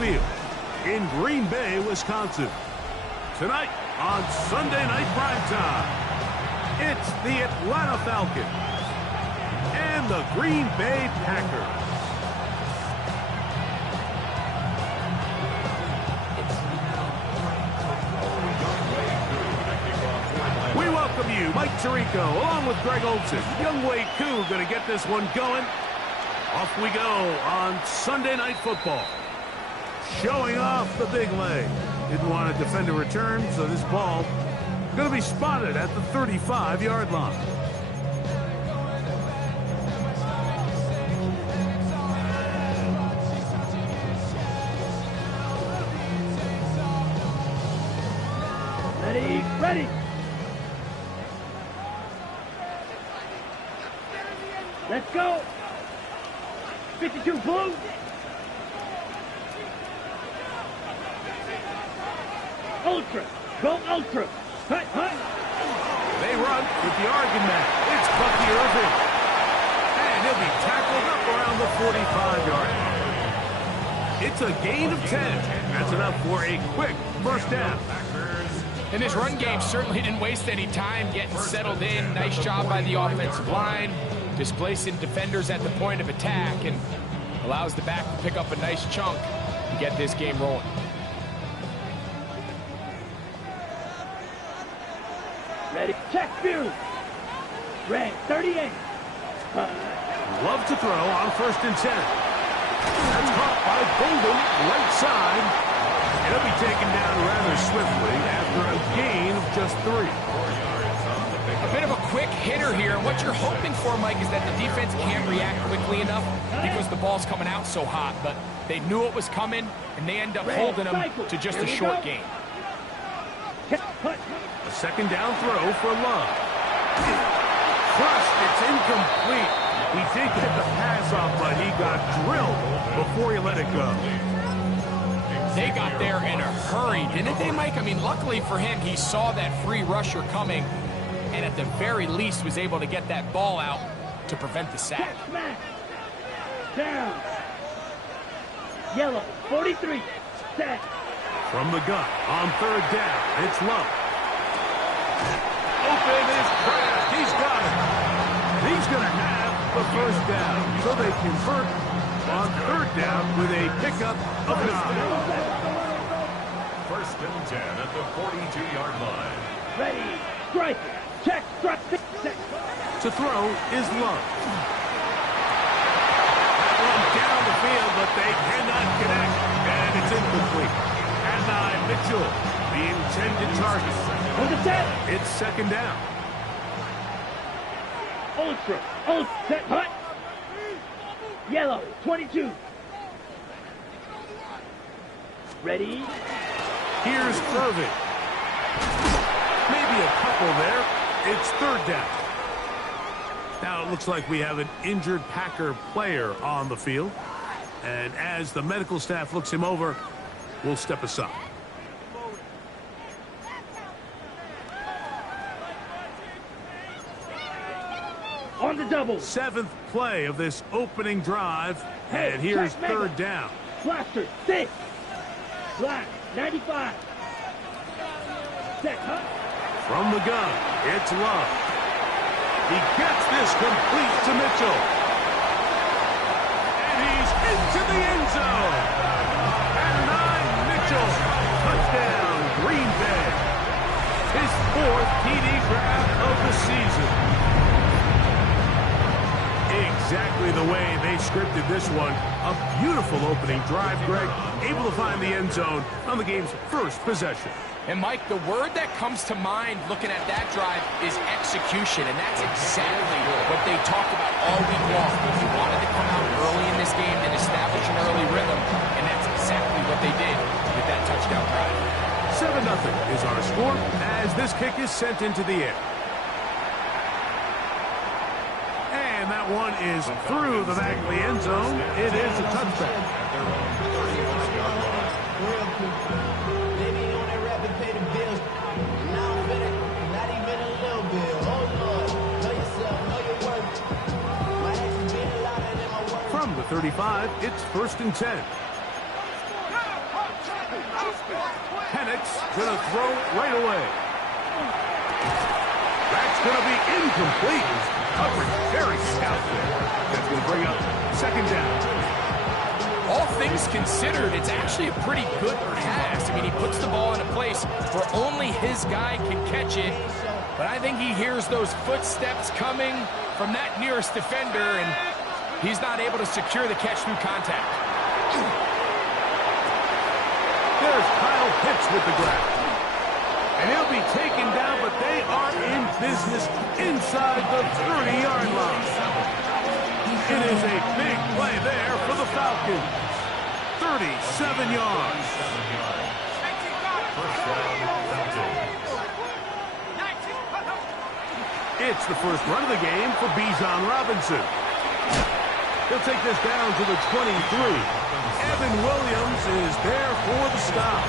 Field in Green Bay, Wisconsin. Tonight on Sunday Night Primetime, it's the Atlanta Falcons and the Green Bay Packers. We welcome you, Mike Tirico, along with Greg Olson. Young Wade Koo going to get this one going. Off we go on Sunday Night Football. Showing off the big leg. Didn't want to defend a return, so this ball going to be spotted at the 35-yard line. Ready. Let's go. 52 blue. Ultra. Go ultra. Hut. They run with the Oregon man. It's Bucky Irving. And he'll be tackled up around the 45-yard line. It's a gain of 10. That's enough for a quick first down. And this run game certainly didn't waste any time getting settled in. Nice job by the offensive line, displacing defenders at the point of attack, and allows the back to pick up a nice chunk and get this game rolling. Ready. Check view. Red 38. Love to throw on 1st and 10. That's caught by Bolden, right side. He'll be taken down rather swiftly after a gain of just 3. A bit of a quick hitter here. And what you're hoping for, Mike, is that the defense can't react quickly enough because the ball's coming out so hot. But they knew it was coming, and they end up holding them to just a short gain. A 2nd down throw for Love. Crushed. It's incomplete. He did get the pass off, but he got drilled before he let it go. They got there in a hurry, didn't they, Mike? I mean, luckily for him, he saw that free rusher coming, and at the very least was able to get that ball out to prevent the sack. Down. Yellow, 43. Sack. From the gun on 3rd down, it's Love. Open is Kraft. He's got it. He's going to have the 1st down, so they convert on 3rd down with a pickup of 9. 1st and 10 at the 42-yard line. Ready. Strike. Check. Strike. To throw is Love. That one down the field, but they cannot connect, and it's incomplete. And Mitchell, the intended target. On the set. It's 2nd down. Ultra. Set. Hut. Yellow, 22. Ready. Here's Irving. Maybe a couple there. It's 3rd down. Now it looks like we have an injured Packer player on the field. And as the medical staff looks him over, we'll step aside. On the double. 7th play of this opening drive. Hey, and here's check, 3rd down. Blaster, 6. Black, 95. Set, huh? From the gun, it's Love. He gets this complete to Mitchell. And he's into the end zone. And Mitchell, touchdown, Green Bay. His 4th TD grab of the season. Exactly the way they scripted this one. A beautiful opening drive, Greg. Able to find the end zone on the game's 1st possession. And, Mike, the word that comes to mind looking at that drive is execution, and that's exactly what they talked about all week long. They wanted to come out early in this game and establish an early rhythm, and that's exactly what they did with that touchdown drive. 7-0 is our score as this kick is sent into the air. And that one is through the back of the end zone. It is a touchback. From the 35, it's 1st and 10. Penix going to throw right away. That's going to be incomplete. Coverage very stout there. That's going to bring up second down. All things considered, it's actually a pretty good pass. I mean, he puts the ball in a place where only his guy can catch it. But I think he hears those footsteps coming from that nearest defender, and he's not able to secure the catch through contact. There's Kyle Pitts with the grab. And he'll be taken down, but they are in business inside the 30-yard line. It is a big play there for the Falcons. 37 yards. It's the first run of the game for Bijan Robinson. He'll take this down to the 23. Evan Williams is there for the stop.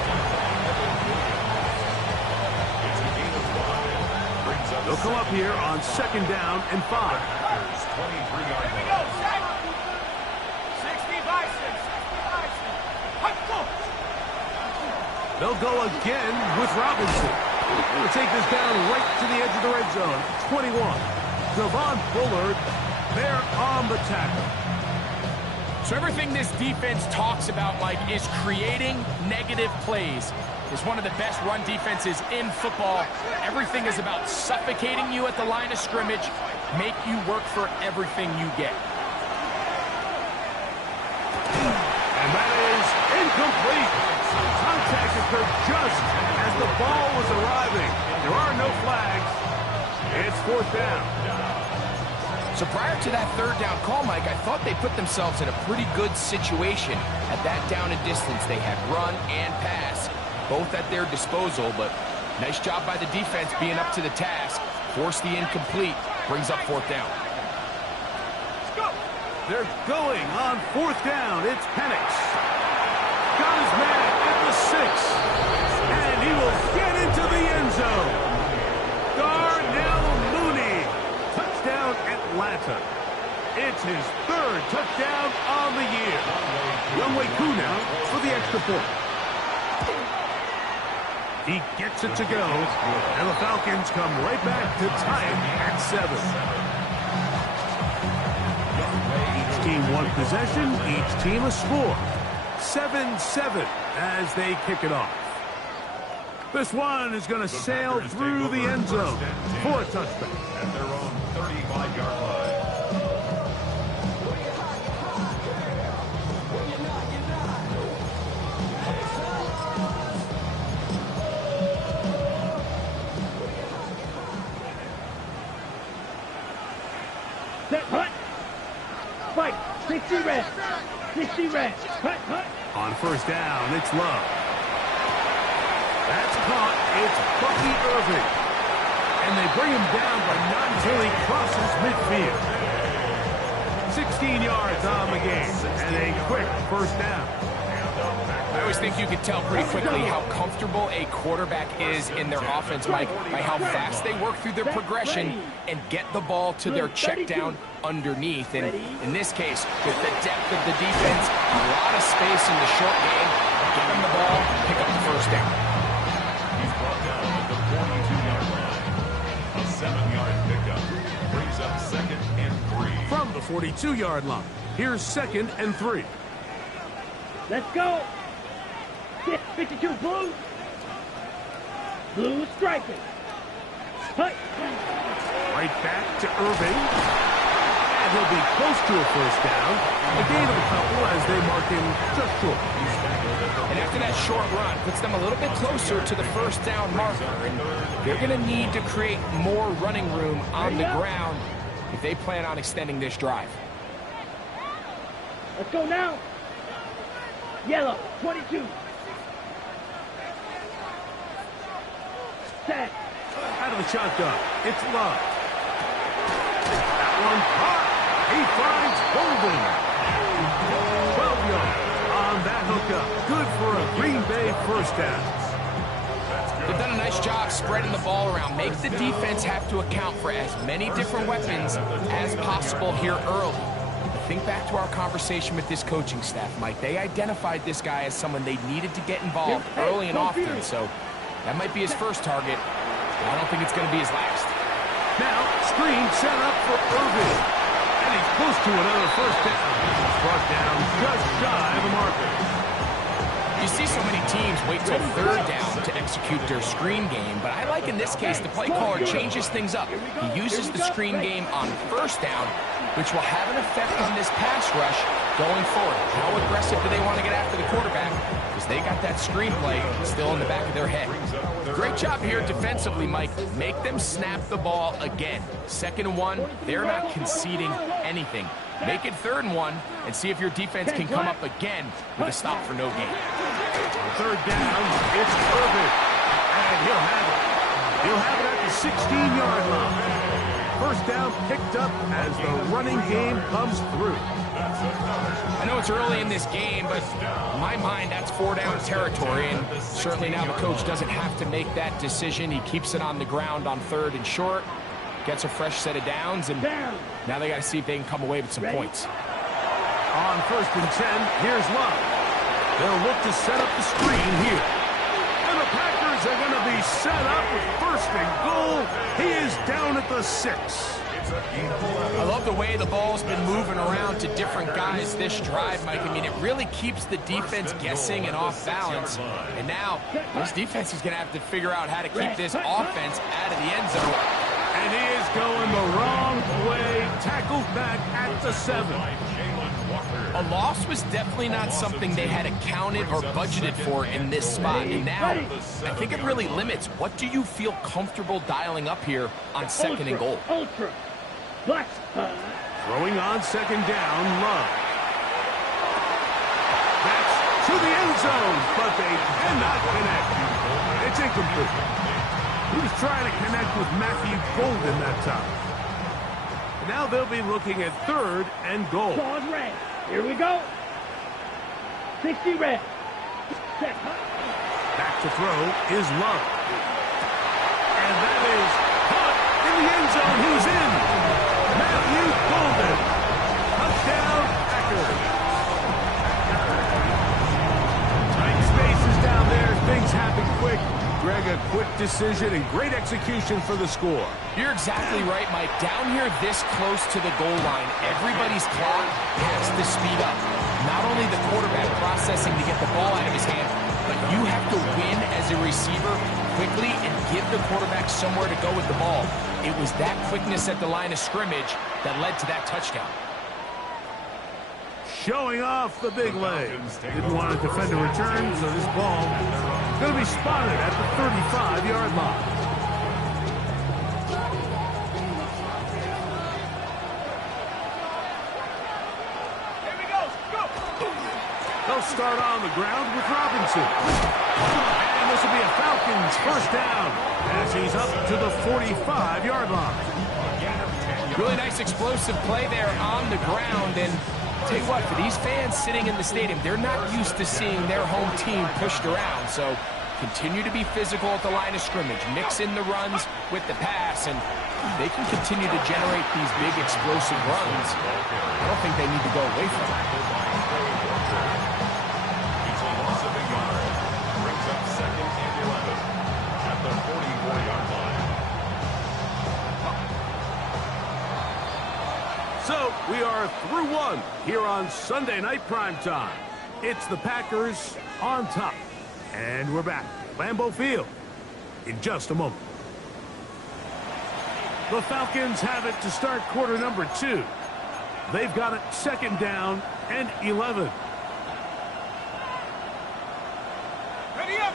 They'll come up here on second down and 5. They'll go again with Robinson. They'll take this down right to the edge of the red zone. 21. Javon Bullard there on the tackle. So everything this defense talks about, Mike, is creating negative plays. It's one of the best run defenses in football. Everything is about suffocating you at the line of scrimmage, make you work for everything you get. And that is incomplete. Contact occurred just as the ball was arriving. There are no flags. It's fourth down. So prior to that third down call, Mike, I thought they put themselves in a pretty good situation. At that down and distance, they had run and pass, both at their disposal, but nice job by the defense being up to the task. Force the incomplete, brings up fourth down. They're going on fourth down. It's Penix. Got his man at the 6. And he will get into the end zone. Darnell Mooney. Touchdown Atlanta. It's his third touchdown on the year. Younghoe Koo now for the extra point. He gets it to go. And the Falcons come right back to tie it at 7. Each team one possession, each team a score. 7-7 as they kick it off. This one is going to sail through the end zone for a touchback. At their own 35-yard line. Set, hut. Fight. 60 red. 60 red. Hut, hut. On first down, it's Love. That's caught. It's Bucky Irving. And they bring him down, but not until he crosses midfield. 16 yards on the game, and a quick first down. I always think you can tell pretty quickly how comfortable a quarterback is in their offense, Mike, by how fast they work through their progression and get the ball to their check down underneath. And in this case, with the depth of the defense, a lot of space in the short game, get them the ball, pick up the first down. He's brought down at the 42-yard line. A 7-yard pickup brings up second and 3. From the 42-yard line, here's second and 3. Let's go. 52 blue. Blue striking. Hut. Right back to Irving. And he'll be close to a first down. A gain of a couple as they mark him just short. And after that short run, puts them a little bit closer to the first down marker. And they're going to need to create more running room on the ground if they plan on extending this drive. Let's go now. Yellow, 22. Set. Out of the shotgun, it's Love. That one caught. He finds Golden. 12 yards on that hookup. Good for a Green Bay first down. They've done a nice job spreading the ball around. Make the defense have to account for as many different weapons as possible here early. The think back to our conversation with this coaching staff, Mike. They identified this guy as someone they needed to get involved early and often, so that might be his first target. But I don't think it's going to be his last. Now, screen set up for Irvin. And he's close to another first down. Brought down just shy of the marker. You see so many teams wait till third down to execute their screen game, but I like in this case the play caller changes things up. He uses the screen game on first down, which will have an effect on this pass rush going forward. How aggressive do they want to get after the quarterback? Because they got that screen play still in the back of their head. Great job here defensively, Mike. Make them snap the ball again. 2nd and 1, they're not conceding anything. Make it 3rd and 1 and see if your defense can come up again with a stop for no gain. 3rd down, it's Irvin. And he'll have it. He'll have it at the 16-yard line. 1st down picked up as the running game comes through. I know it's early in this game, but in my mind, that's 4-down territory, and certainly now the coach doesn't have to make that decision. He keeps it on the ground on 3rd and short, gets a fresh set of downs, and now they got to see if they can come away with some points. On 1st and 10, here's Love. They'll look to set up the screen here. And the Packers are going to be set up with 1st and goal. He is down at the 6. I love the way the ball's been moving around to different guys this drive, Mike. I mean, it really keeps the defense guessing and off balance. And now, this defense is going to have to figure out how to keep this offense out of the end zone. And he is going the wrong way. Tackled back at the 7. A loss was definitely not something they had accounted or budgeted for in this spot. And now, I think it really limits. What do you feel comfortable dialing up here on 2nd and goal? Throwing on 2nd down, Love. That's to the end zone, but they cannot connect. It's incomplete. He was trying to connect with Matthew Golden that time. Now they'll be looking at 3rd and goal. Pause red. Here we go. 60 red. Back to throw is Love. And that is caught in the end zone. He's in. Matthew Golden. Touchdown, Packers. Tight spaces down there. Things happen quick. Greg, a quick decision and great execution for the score. You're exactly right, Mike. Down here this close to the goal line, everybody's clock has to speed up. Not only the quarterback processing to get the ball out of his hand, but you have to win as a receiver quickly and give the quarterback somewhere to go with the ball. It was that quickness at the line of scrimmage that led to that touchdown. Showing off the big leg. Didn't want to defend a return, so this ball is going to be spotted at the 35-yard line. Here we go. Go. They'll start on the ground with Robinson. And this will be a Falcons 1st down as he's up to the 45-yard line. Really nice explosive play there on the ground, and tell you what, for these fans sitting in the stadium, they're not used to seeing their home team pushed around, so continue to be physical at the line of scrimmage, mix in the runs with the pass, and they can continue to generate these big explosive runs. I don't think they need to go away from it. It's a loss of a yard. Brings up 2nd and 11 at the 44-yard line. So we are through 1 here on Sunday Night Primetime. It's the Packers on top. And we're back at Lambeau Field in just a moment. The Falcons have it to start quarter number 2. They've got it 2nd down and 11. Ready up.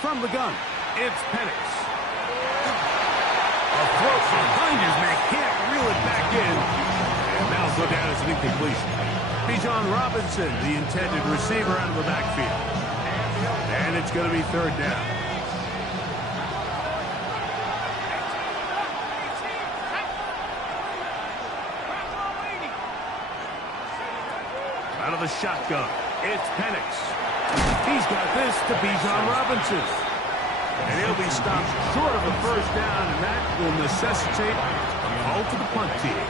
From the gun, it's Penix. A throw behind his man, can't reel it back in. And now go down as an incompletion. Bijan Robinson, the intended receiver, out of the backfield. And it's going to be 3rd down. Out of the shotgun, it's Penix. He's got this to Bijan Robinson. And he'll be stopped short of a first down, and that will necessitate a call to the punt team.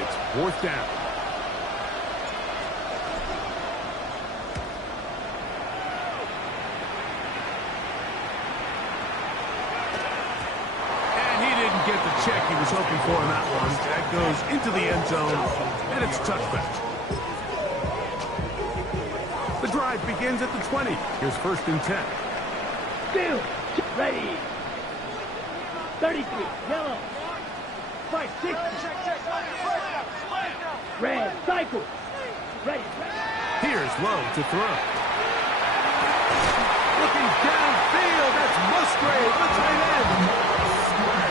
It's fourth down. And he didn't get the check he was hoping for in that one. That goes into the end zone, and it's a touchback. The drive begins at the 20. Here's first and 10. Field. Ready. 33. Yellow. Fight. 60. Red. Cycle. Ready. Here's Lowe to throw. Looking downfield. That's Musgrave, the tight end.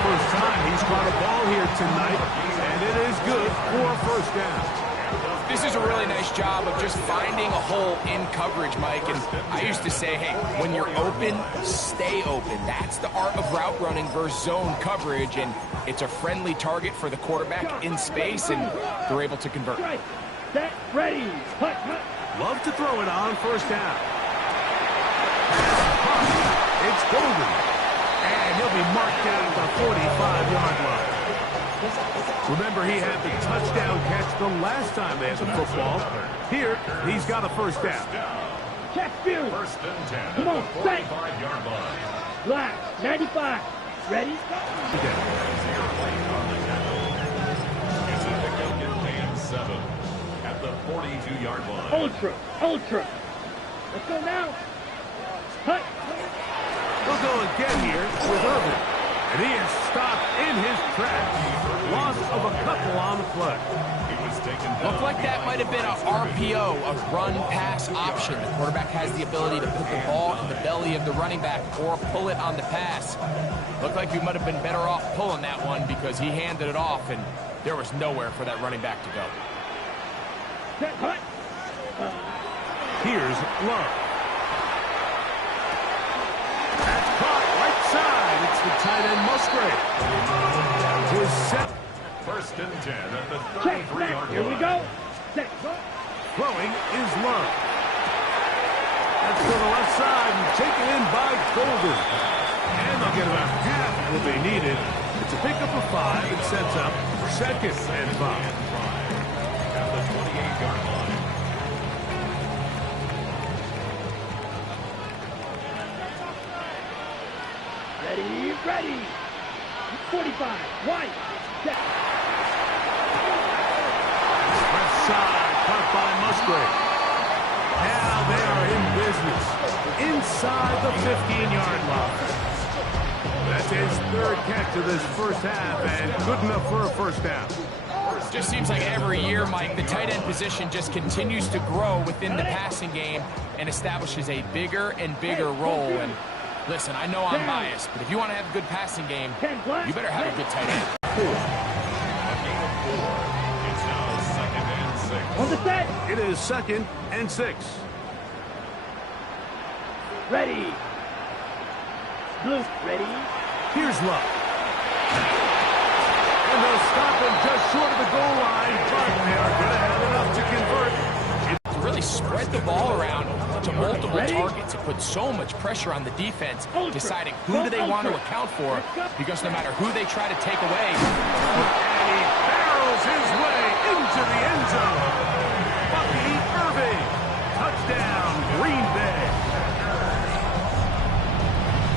First time he's caught a ball here tonight, and it is good for a first down. This is a really nice job of just finding a hole in coverage, Mike. And I used to say, hey, when you're open, stay open. That's the art of route running versus zone coverage. And it's a friendly target for the quarterback in space, and they're able to convert. Right. Set. Ready. Hut. Love to throw it on first down. It's Golden. And he'll be marked down at the 45-yard line. Remember, he had the touchdown catch the last time they had the football. Here, he's got a first down. Check field. First and 10. Come on, set. 45-yard line. Black. 95. Ready. It's a pickup in man 7 at the 42-yard line. Ultra. Let's go now. Hut. We'll go again here with Irvin. And he is stopped in his tracks. Loss of a couple on the play. He was taken Looked like that might have been a RPO, a run-pass option. The quarterback has the ability to put the ball in the belly of the running back or pull it on the pass. Looked like we might have been better off pulling that one because he handed it off, and there was nowhere for that running back to go. Set. Hut. Here's Love. That's caught right side. It's the tight end Musgrave. His set. first and 10 at the Check. 33-yard line. Here we go. Set. Throwing is Love. That's to the left side and taken in by Golden. And they'll get about half of what they needed. It's a pickup of 5. It sets up second and 5. At the 28-yard line. Ready. 45. White. Set. Left side, caught by Musgrave. Now they are in business. Inside the 15-yard line. That's his third catch of this first half, and good enough for a first down. Just seems like every year, Mike, the tight end position just continues to grow within the passing game and establishes a bigger and bigger role. And listen, I know I'm biased, but if you want to have a good passing game, you better have a good tight end. It's now second and 6. On the set. It is second and 6. Ready. Blue. Ready. Here's Love. And they'll stop him just short of the goal line, but they are going to have enough to convert. To really spread the ball around to multiple targets. It puts so much pressure on the defense, deciding who do they want to account for, because no matter who they try to take away. And he barrels his way into the end zone. Bucky Irving. Touchdown, Green Bay.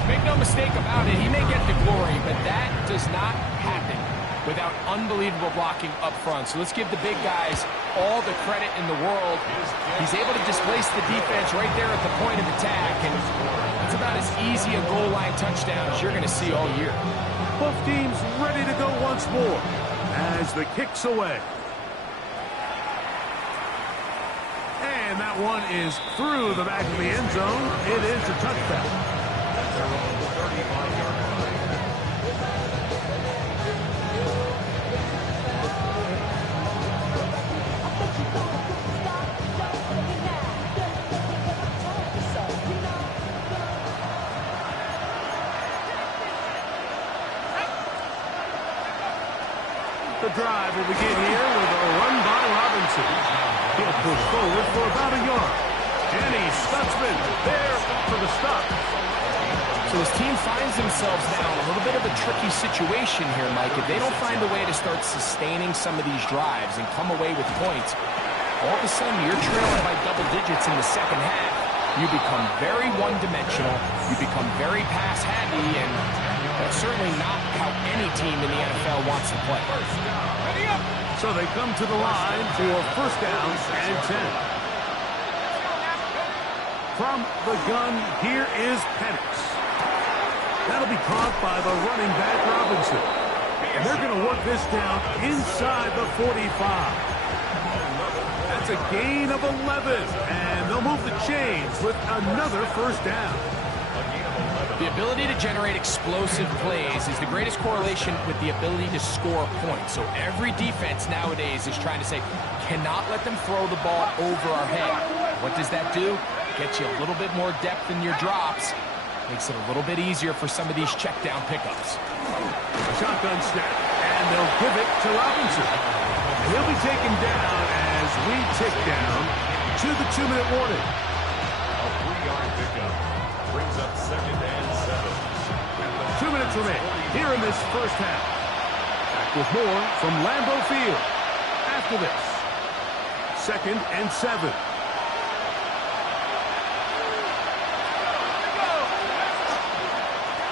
Make no mistake about it, he may get the glory, but that does not happen without unbelievable blocking up front. So let's give the big guys all the credit in the world. He's able to displace the defense right there at the point of attack, and it's about as easy a goal line touchdown as you're going to see all year. Both teams ready to go once more as the kick's away. And that one is through the back of the end zone. It is a touchdown. The drive will begin here with a run by Robinson. He'll push forward for about a yard. Jenny Stutzman there for the stop. So this team finds themselves now in a little bit of a tricky situation here, Mike. If they don't find a way to start sustaining some of these drives and come away with points, all of a sudden you're trailing by double digits in the second half. You become very one-dimensional. You become very pass-heavy, and that's certainly not how any team in the NFL wants to play. So they come to the line for first down and 10. From the gun, here is Penix. That'll be caught by the running back Robinson. And they're going to work this down inside the 45. That's a gain of 11. And they'll move the chains with another first down. The ability to generate explosive plays is the greatest correlation with the ability to score points. So every defense nowadays is trying to say, cannot let them throw the ball over our head. What does that do? Gets you a little bit more depth in your drops. Makes it a little bit easier for some of these check down pickups. Shotgun snap, and they'll give it to Robinson. He'll be taken down as we tick down to the 2-minute warning. A 3-yard pickup brings up second and 7. 2 minutes remain here in this first half. Back with more from Lambeau Field. After this, second and 7.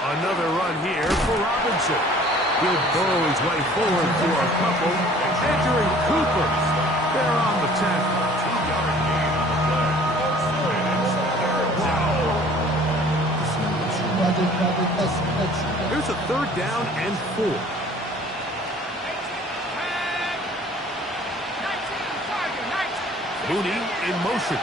Another run here for Robinson. He'll burrow his way forward for a couple. Entering Cooper. They're on the tackle. 2-yard gain on the play. And it's third down. Here's a third down and 4. Mooney in motion.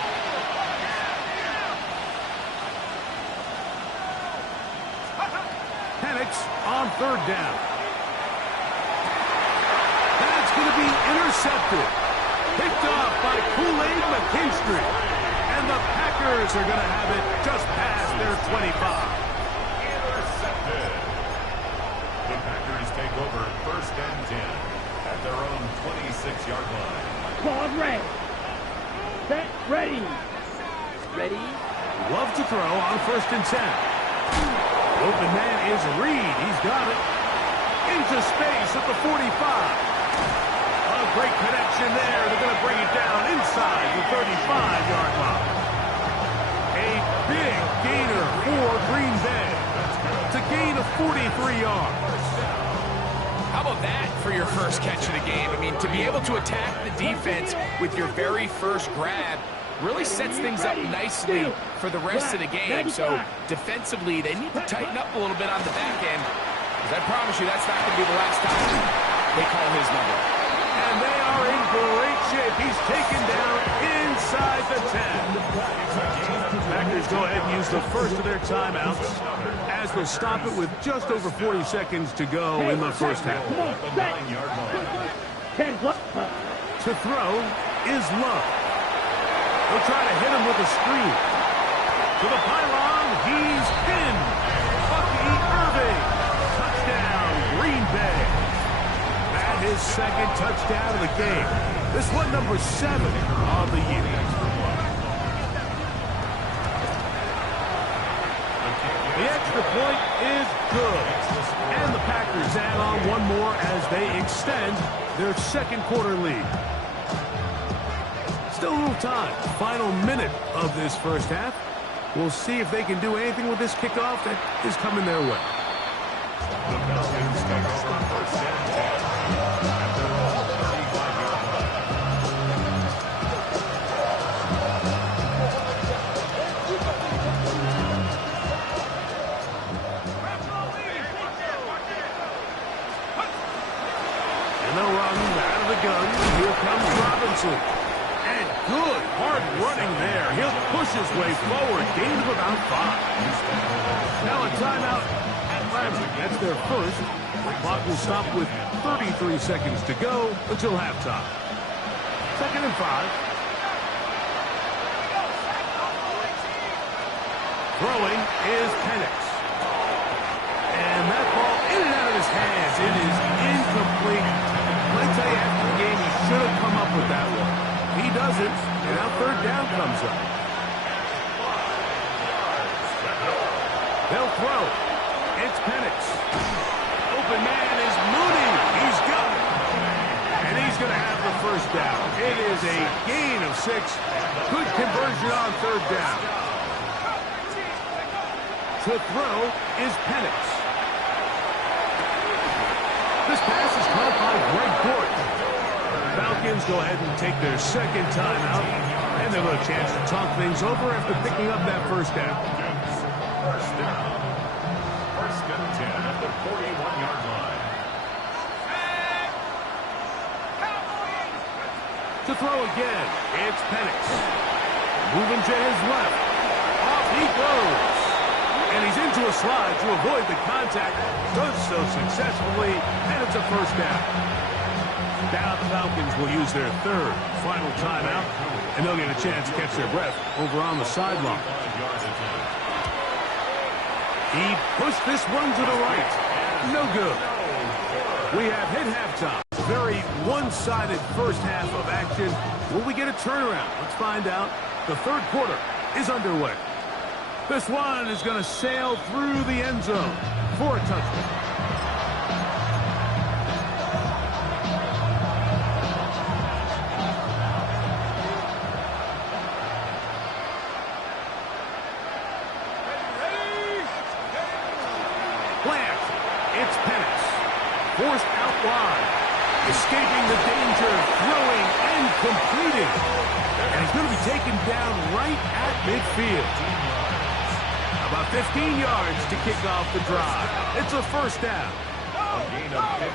Penix on third down. That's going to be intercepted. Picked off by Kool-Aid McKinstry. And the Packers are going to have it just past their 25. Intercepted. The Packers take over first and 10 at their own 26-yard line. Pause red. Set, ready. Ready. Love to throw on first and 10. Open man is Reed. He's got it. Into space at the 45. A great connection there. They're going to bring it down inside the 35-yard line. A big gainer for Green Bay. It's a gain of 43 yards. How about that for your first catch of the game? I mean, to be able to attack the defense with your very first grab really sets things up nicely for the rest of the game. So defensively, they need to tighten up a little bit on the back end, because I promise you that's not going to be the last time they call his number. And they are in great shape. He's taken down inside the 10. Packers go ahead and use the first of their timeouts as they'll stop it with just over 40 seconds to go in the first half. 10 plus. To throw is Love. They'll try to hit him with a screen. To the pylon, he's pinned. Bucky Irving. Touchdown, Green Bay. And his second touchdown of the game. This one, number 7 on the year. The extra point is good. And the Packers add on one more as they extend their second quarter lead. Still a little time. Final minute of this first half. We'll see if they can do anything with this kickoff that is coming their way. The Falcons take over first and 10 at their own 35-yard line. And they'll run out of the gun. Here comes Robinson. And good hard running there. He'll push his way forward. Gain of about 5. Now a timeout. Atlanta. That's their first. The clock will stop with 33 seconds to go until halftime. Second and 5. Throwing is Penix. And that ball in and out of his hands. It is incomplete. Let me tell you, after the game, he should have come up with that one. He doesn't, and now third down comes up. They'll throw. It's Penix. Open man is Mooney. He's got it. And he's going to have the first down. It is a gain of 6. Good conversion on third down. To throw is Penix. This pass is caught by Greg Gordon. Falcons go ahead and take their second timeout, and they'll have a chance to talk things over after picking up that first down. First down. First and 10 at the 41-yard line. To throw again, it's Penix. Moving to his left. Off he goes. And he's into a slide to avoid the contact. Does so successfully, and it's a first down. Now the Falcons will use their third final timeout, and they'll get a chance to catch their breath over on the sideline. He pushed this one to the right. No good. We have hit halftime. Very one-sided first half of action. Will we get a turnaround? Let's find out. The third quarter is underway. This one is going to sail through the end zone for a touchdown. Plant. It's Penix. Forced out wide. Escaping the danger, throwing and completing. And he's going to be taken down right at midfield. About 15 yards to kick off the drive. It's a first down. A gain of 15.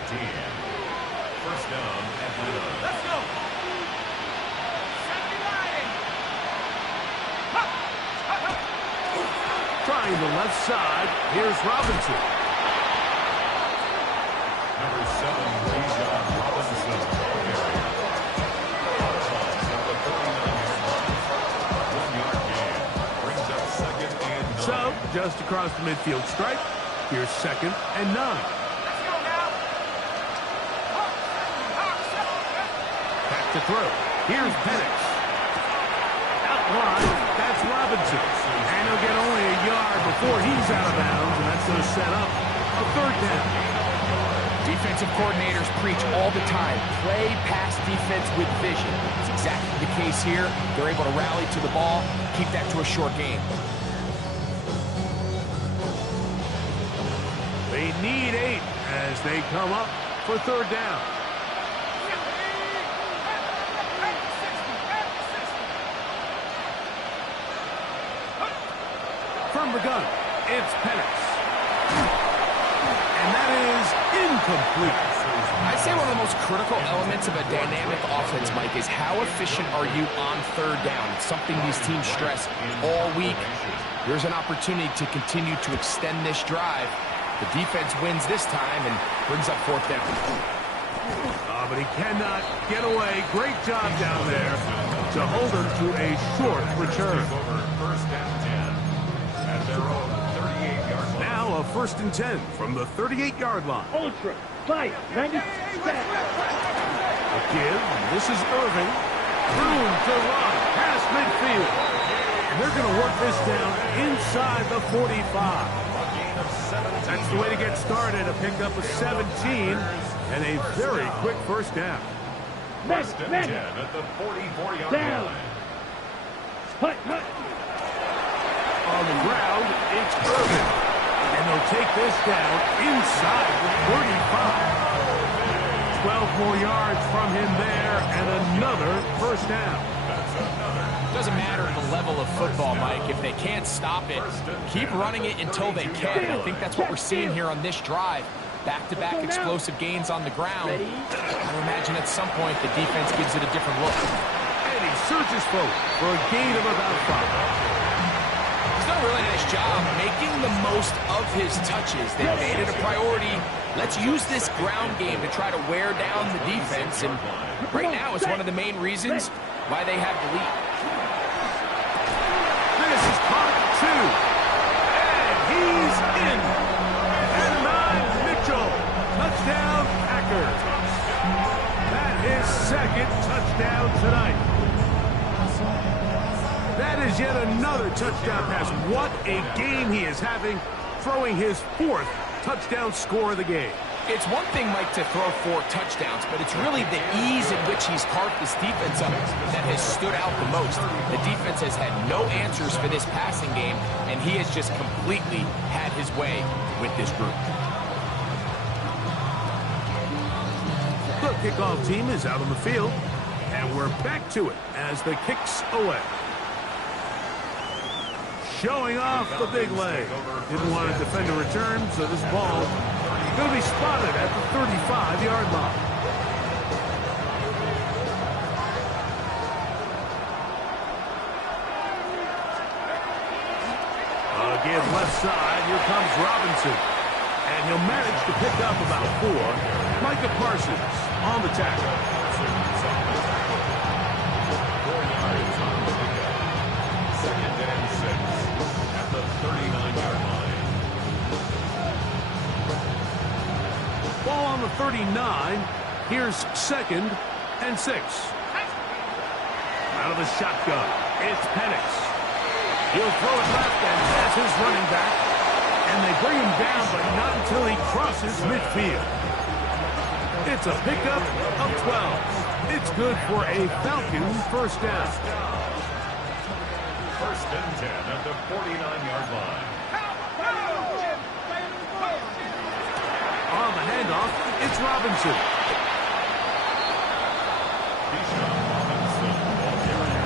First down, Atlanta. Let's go. Trying the left side. Here's Robinson. Number 7, Bijan Robinson. So, just across the midfield stripe, here's 2nd and 9. Back to throw. Here's Penix. Out wide, that's Robinson. And he'll get only a yard before he's out of bounds, and that's going to set up a third down. Defensive coordinators preach all the time, play pass defense with vision. It's exactly the case here. They're able to rally to the ball, keep that to a short game. They need 8 as they come up for third down. From the gun, it's Penix. And that is incomplete. I'd say one of the most critical elements of a dynamic offense, Mike, is how efficient are you on third down? It's something these teams stress all week. There's an opportunity to continue to extend this drive. The defense wins this time and brings up fourth down. Oh, but he cannot get away. Great job down there to hold him to a short return. First and 10 at their own 38-yard line. Now a 1st and 10 from the 38-yard line. Ultra. Fight. 90 set. A give. This is Irving. Room to run past midfield. And they're going to work this down inside the 45. That's the way to get started. A pickup of 17 and a very quick first down. First and 10 at the 44-yard line. Hut, hut. On the ground, it's Irving. And they'll take this down inside the 35. 12 more yards from him there and another first down. Doesn't matter the level of football, Mike. If they can't stop it, keep running it until they can. I think that's what we're seeing here on this drive. Back-to-back explosive gains on the ground. I would imagine at some point the defense gives it a different look. And he surges forward for a gain of about 5. He's done a really nice job making the most of his touches. They made it a priority. Let's use this ground game to try to wear down the defense. And right now it's one of the main reasons why they have the lead. This is part 2. And he's in. And 9, Mitchell. Touchdown, Packers. That is 2nd touchdown tonight. That is yet another touchdown pass. What a game he is having. throwing his 4th touchdown score of the game. It's one thing, Mike, to throw 4 touchdowns, but it's really the ease in which he's carved this defense up that has stood out the most. The defense has had no answers for this passing game, and he has just completely had his way with this group. The kickoff team is out on the field, and we're back to it as the kick's away. Showing off the big leg. Didn't want to defend a return, so this ball going to be spotted at the 35-yard line. Again, left side, here comes Robinson. And he'll manage to pick up about 4. Micah Parsons on the tackle. 4 yards on the pickup. 2nd and 6 at the 39-yard line. Ball on the 39. Here's 2nd and 6. Out of the shotgun, it's Penix. He'll throw it left, and that's his running back. And they bring him down, but not until he crosses midfield. It's a pickup of 12. It's good for a Falcon first down. 1st and 10 at the 49-yard line. On the handoff, it's Robinson. Keyshawn Robinson, ball carrier.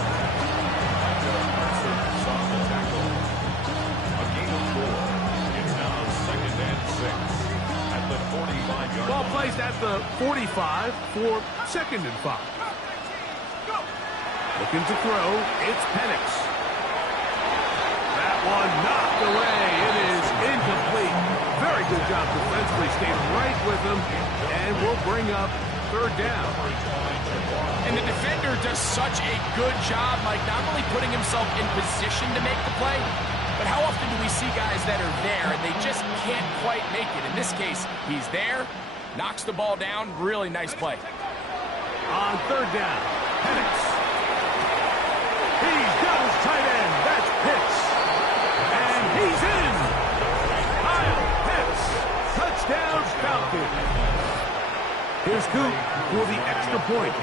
Parsons on the tackle. A gain of 4. It's now 2nd and 6 at the 45-yard Ball line. placed at the 45 for 2nd and 5. Looking to throw, it's Penix. That one knocked away. It is incomplete. Very good job defensively, stayed right with him, and will bring up 3rd down. And the defender does such a good job, Mike, not only putting himself in position to make the play, but how often do we see guys that are there and they just can't quite make it? In this case, he's there, knocks the ball down, really nice play. On 3rd down, Penix. He's got his tight end. That's Pitts. And he's in. Kyle Pitts. Touchdown, Falcon. Here's Coop for the extra point.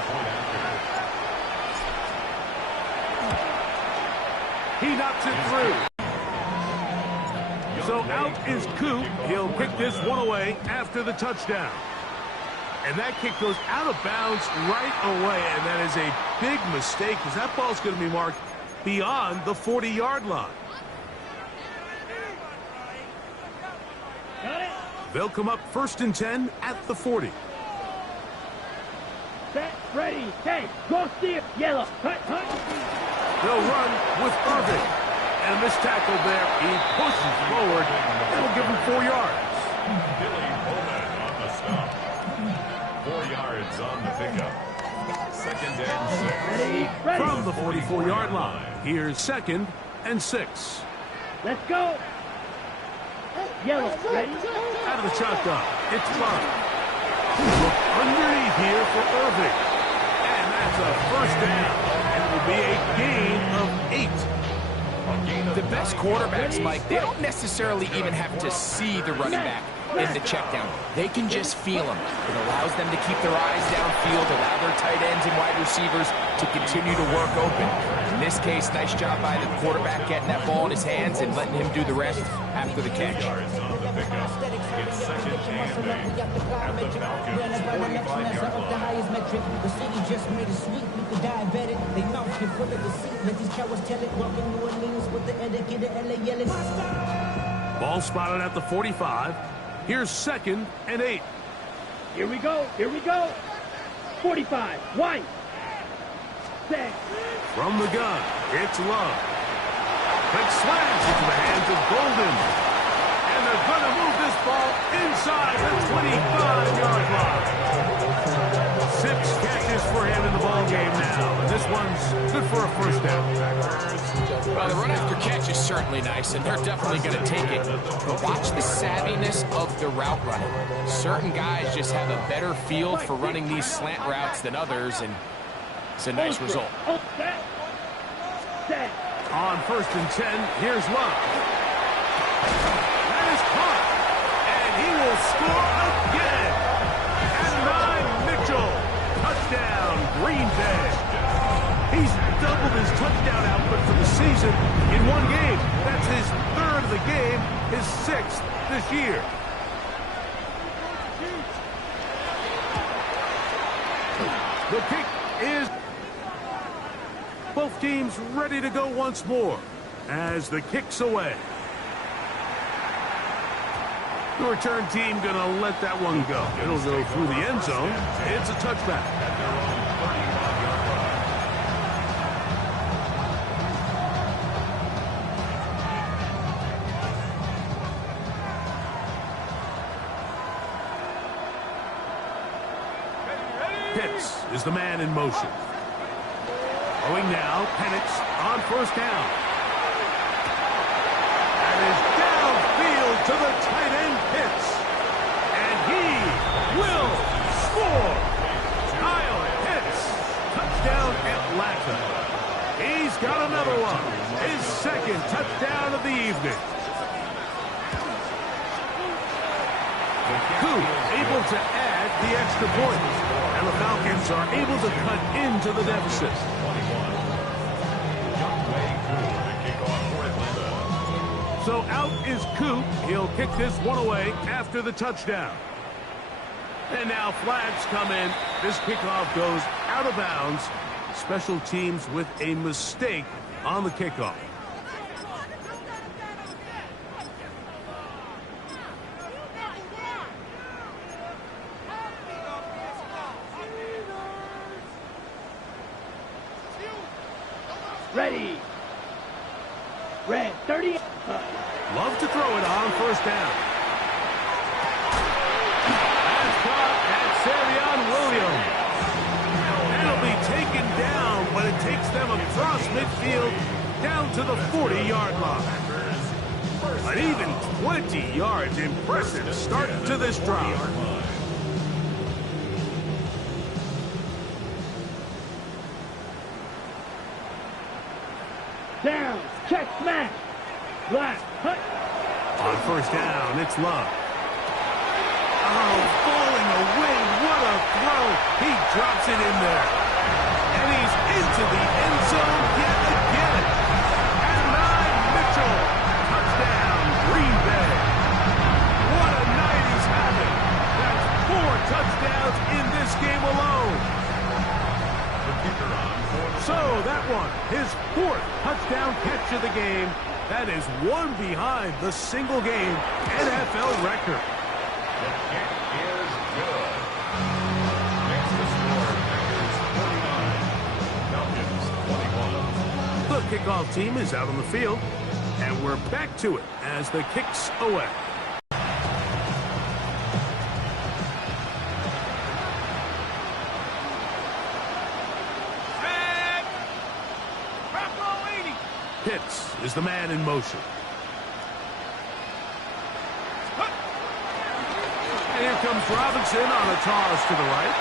He knocks it through. So out is Coop. He'll kick this one away after the touchdown. And that kick goes out of bounds right away, and that is a big mistake because that ball's going to be marked beyond the 40-yard line. Got it. They'll come up 1st and 10 at the 40. Set, ready, hey, go steer, yellow, hut. They'll run with Irving. And this tackle there, he pushes forward. That'll give him 4 yards. Billy Bowman on the stop. 4 yards on the pickup. 2nd and 6. Ready. From the 44-yard line, here's 2nd and 6. Let's go. Yellow, ready. Out of the shotgun, it's Love. Look underneath here for Irving. And that's a 1st down. And it will be a gain of 8. The best quarterbacks, Mike, they don't necessarily even have to see the running back in the check down. They can just feel him. It allows them to keep their eyes downfield, allow their tight ends and wide receivers to continue to work open. In this case, nice job by the quarterback getting that ball in his hands and letting him do the rest after the catch. Yards on the pickup. It's 2nd and 8 at the Falcons' 45-yard line. The city just made it sweet. You could diabetic. They mouth get full of deceit. Let these cowards tell it. Welcome New Orleans with the etiquette of LA yelling. Ball spotted at the 45. Here's 2nd and 8. Here we go. 45, white. Set. From the gun, it's Love. Quick slams into the hands of Golden. And they're going to move this ball inside the 25-yard line. 6 catches for him in the ball game now. And this one's good for a 1st down. Well, the run after catch is certainly nice, and they're definitely going to take it. But watch the savviness of the route running. Certain guys just have a better feel for running these slant routes than others, and it's a nice result. Oh, set. On 1st and 10, here's Love. That is caught. And he will score again. And 9, Mitchell. Touchdown, Green Bay. He's doubled his touchdown output for the season in one game. That's his 3rd of the game, his 6th this year. The kick is... Both teams ready to go once more as the kick's away. The return team going to let that one go. It'll go through the end zone. It's a touchback. At their own 35-yard line. Pitts is the man in motion. Going now, Penix on 1st down. That is downfield to the tight end, Pitts. And he will score. Kyle Pitts, touchdown Atlanta. He's got another one. His 2nd touchdown of the evening. Koo able to add the extra point. And the Falcons are able to cut into the deficit. So out is Koo. He'll kick this one away after the touchdown. And now flags come in. This kickoff goes out of bounds. Special teams with a mistake on the kickoff. Ready. Red 30. Love to throw it on 1st down. That's caught at Savion Williams. That'll be taken down, but it takes them across midfield down to the 40-yard line. An even 20 yards. Impressive start to this drive. Down. Check smash. Black. Hut. On 1st down, it's Love. Oh, falling away. What a throw. He drops it in there. And he's into the end zone yet again. And 9, Mitchell. Touchdown, Green Bay. What a night he's having. That's 4 touchdowns in this game alone. So that one, his 4th touchdown catch of the game. That is one behind the single-game NFL record. The kick is good. Makes the score Packers 49, Falcons 21. The kickoff team is out on the field, and we're back to it as the kick's away. Pitts is the man in motion. And here comes Robinson on a toss to the right.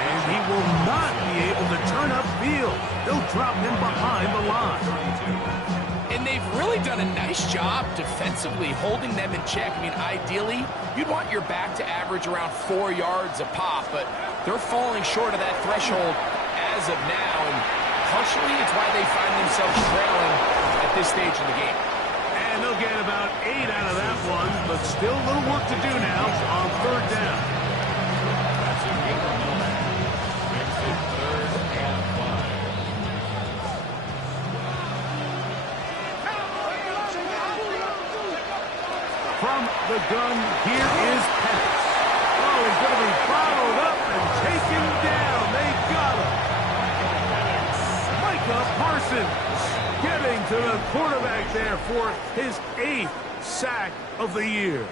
And he will not be able to turn upfield. They'll drop him behind the line. And they've really done a nice job defensively holding them in check. I mean, ideally, you'd want your back to average around 4 yards a pop, but they're falling short of that threshold as of now. And partially, it's why they find themselves trailing at this stage of the game. And they'll get about 8 out of that one, but still a little work to do now on 3rd down. That's a good one. Makes it 3rd and 5. From the gun, here is Penix. Oh, he's going to be bottled up and taken down. They got him. Micah Parsons getting to the quarterback there for his 8th sack of the year.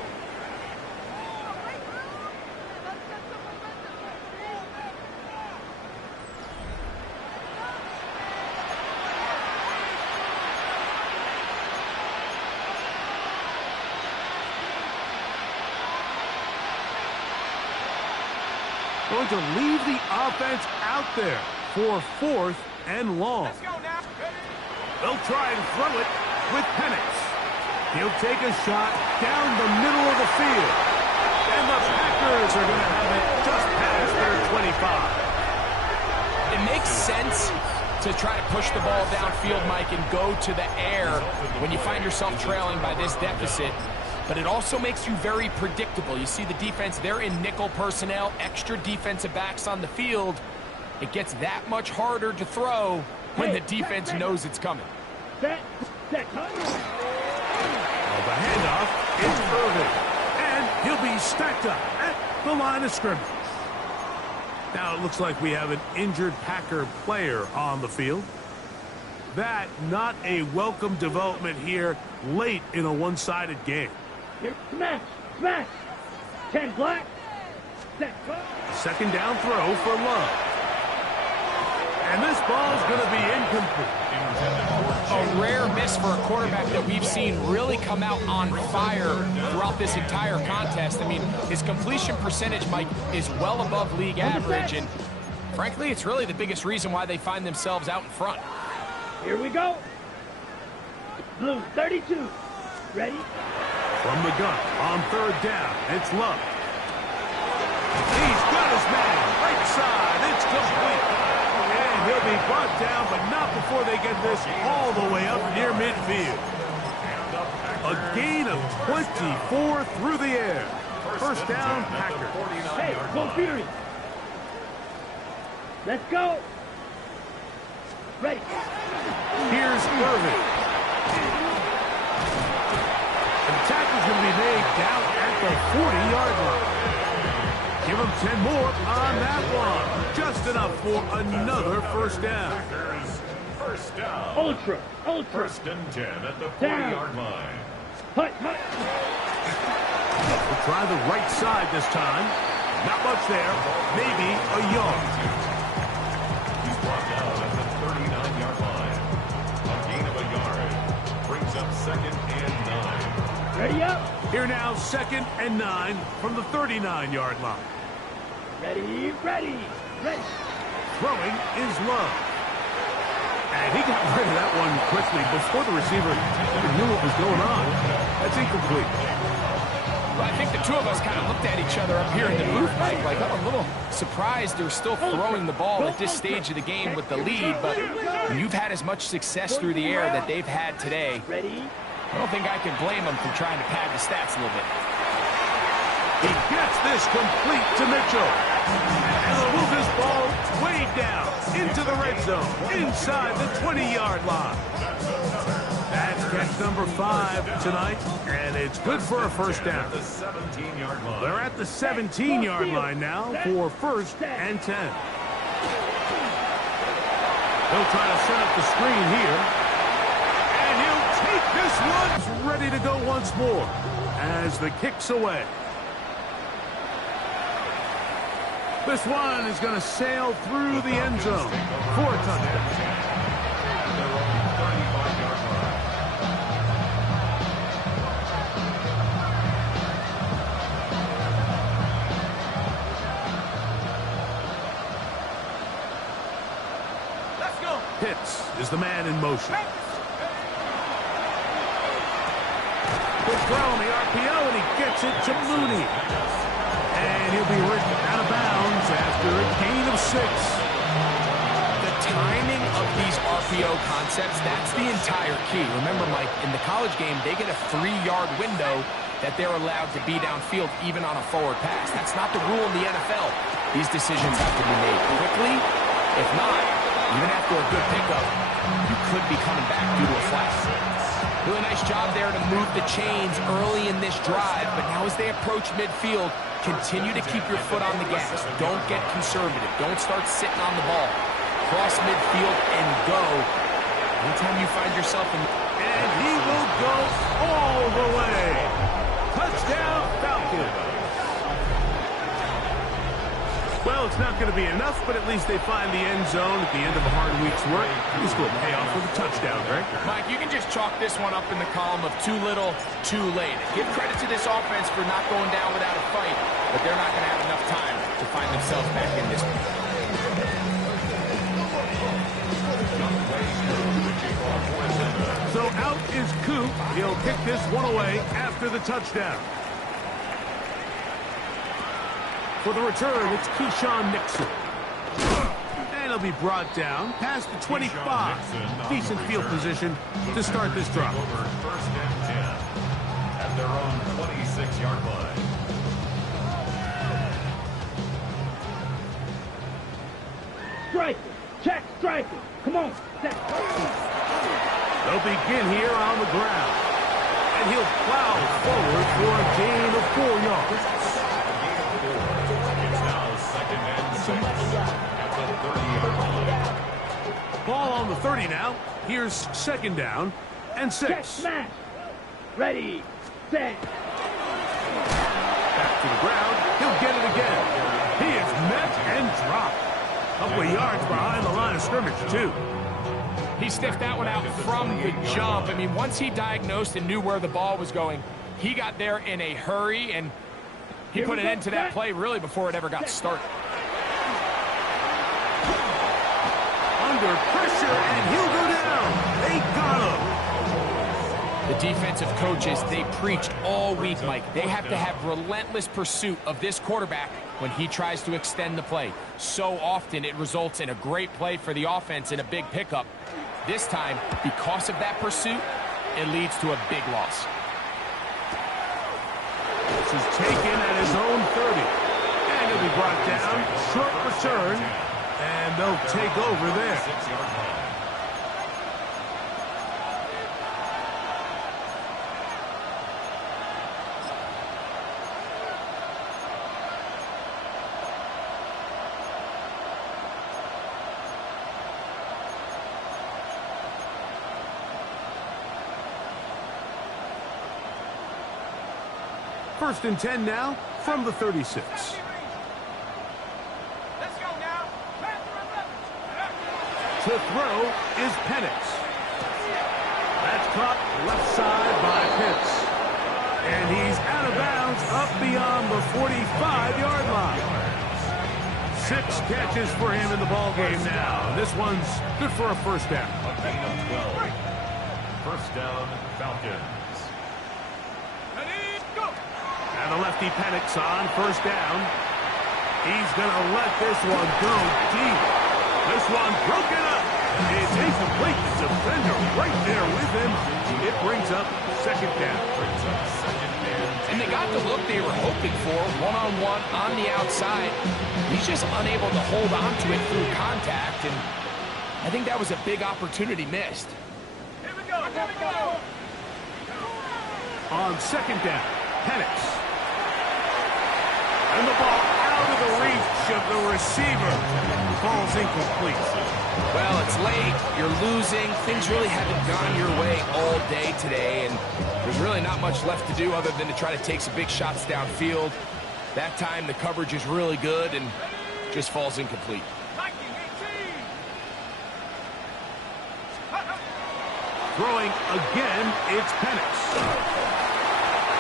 Going to leave the offense out there for 4th and long. They'll try and throw it with Penix. He'll take a shot down the middle of the field. And the Packers are going to have it just past their 25. It makes sense to try to push the ball downfield, Mike, and go to the air when you find yourself trailing by this deficit. But it also makes you very predictable. You see the defense, they're in nickel personnel, extra defensive backs on the field. It gets that much harder to throw when the defense knows it's coming. Set, cut. Well, the handoff is Irvin. And he'll be stacked up at the line of scrimmage. Now it looks like we have an injured Packer player on the field. That not a welcome development here late in a one-sided game. Here, smash. 10 black. Set, cut. Second down throw for Love. And this ball's going to be incomplete. A rare miss for a quarterback that we've seen really come out on fire throughout this entire contest. I mean, his completion percentage, Mike, is well above league average, and frankly, it's really the biggest reason why they find themselves out in front. Here we go. Blue, 32. Ready? From the gun on third down, it's Love. He's got his man right side. It's complete. And he'll be brought down, but not before they get this all the way up near midfield. A gain of 24 through the air. First down, Packers. Hey, go Fury. Let's go. Ready. Here's Irvin. The tackle's going to be made down at the 40-yard line. Give him 10 more on that one. Just enough for another first down. First down. Ultra. First and 10 at the 40-yard line. Hut. We'll try the right side this time. Not much there. Maybe a yard. He's brought down at the 39-yard line. A gain of a yard. Brings up second and 9. Ready up. Here now, second and 9 from the 39-yard line. Ready. Throwing is Love. And he got rid of that one quickly before the receiver even knew what was going on. That's incomplete. Well, I think the two of us kind of looked at each other up here in the booth, Mike, like, I'm a little surprised they're still throwing the ball at this stage of the game with the lead, but when you've had as much success through the air that they've had today, I don't think I can blame them for trying to pad the stats a little bit. He gets this complete to Mitchell. And they'll move this ball way down into the red zone, inside the 20-yard line. That's catch number 5 tonight, and it's good for a first down. The 17-yard line. They're at the 17-yard line now for first and 10. They'll try to set up the screen here. And he'll take this one. He's ready to go once more as the kick's away. This one is going to sail through the end zone for a touchdown. Let's go. Pitts is the man in motion. Good throw on the RPO, and he gets it to Mooney. And he'll be written out of bounds after a gain of 6. The timing of these RPO concepts, that's the entire key. Remember, Mike, in the college game, they get a 3-yard window that they're allowed to be downfield even on a forward pass. That's not the rule in the NFL. These decisions have to be made quickly. If not, even after a good pickup, you could be coming back due to a flag. Really nice job there to move the chains early in this drive, but now as they approach midfield, continue to keep your foot on the gas. Don't get conservative. Don't start sitting on the ball. Cross midfield and go. Anytime you find yourself in... And he will go all the way. Touchdown, Falcons. Well, it's not going to be enough, but at least they find the end zone at the end of a hard week's work. This will pay off with a touchdown, Greg. Mike, you can just chalk this one up in the column of too little, too late. Give credit to this offense for not going down without a fight, but they're not going to have enough time to find themselves back in this one. So out is Coop He'll kick this one away after the touchdown. For the return, it's Keyshawn Nixon. And he'll be brought down past the 25. Decent field position to start this drive. First and 10 at their own 26-yard line. Strike it. Check, strike it. Come on. Set. They'll begin here on the ground. And he'll plow forward for a gain of 4 yards. It's now second and 6 at the 30-yard line. Ball on the 30 now. Here's second down and 6. Check, smash. Ready, set. Back to the ground. He'll get it again. He is met and dropped. Couple of yards behind the line of scrimmage, too. He sniffed that one out from the jump. I mean, once he diagnosed and knew where the ball was going, he got there in a hurry, and he put an end to that play really before it ever got started. Under pressure, and he'll go down. They got him. The defensive coaches, they preach all week, Mike. They have to have relentless pursuit of this quarterback when he tries to extend the play. So often it results in a great play for the offense and a big pickup. This time, because of that pursuit, it leads to a big loss. This is taken at his own 30. And he'll be brought down. Short return. And they'll take over there. 6-yard line. First and 10 now from the 36. Let's go now. To throw is Penix. That's caught left side by Pitts. And he's out of bounds up beyond the 45-yard line. 6 catches for him in the ballgame now. This one's good for a first down. A gain of 12. First down, Falcons. And the lefty Penix on first down. He's going to let this one go deep. This one broken up. It's incomplete. The defender right there with him. It brings up second down. And they got the look they were hoping for, one-on-one on the outside. He's just unable to hold on to it through contact, and I think that was a big opportunity missed. Here we go. On second down, Penix. And the ball out of the reach of the receiver. Ball's incomplete. Well, it's late, you're losing, things really haven't gone your way all day today, and there's really not much left to do other than to try to take some big shots downfield. That time the coverage is really good and just falls incomplete. Throwing again, it's Penix.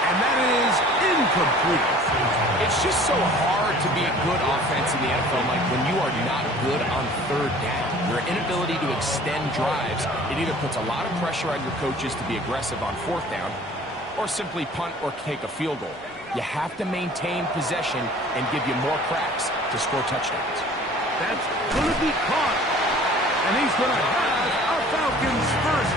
And that is incomplete. It's just so hard to be a good offense in the NFL, Mike, when you are not good on third down. Your inability to extend drives, it either puts a lot of pressure on your coaches to be aggressive on fourth down or simply punt or take a field goal. You have to maintain possession and give you more cracks to score touchdowns. That's going to be caught. And he's going to have a Falcons first.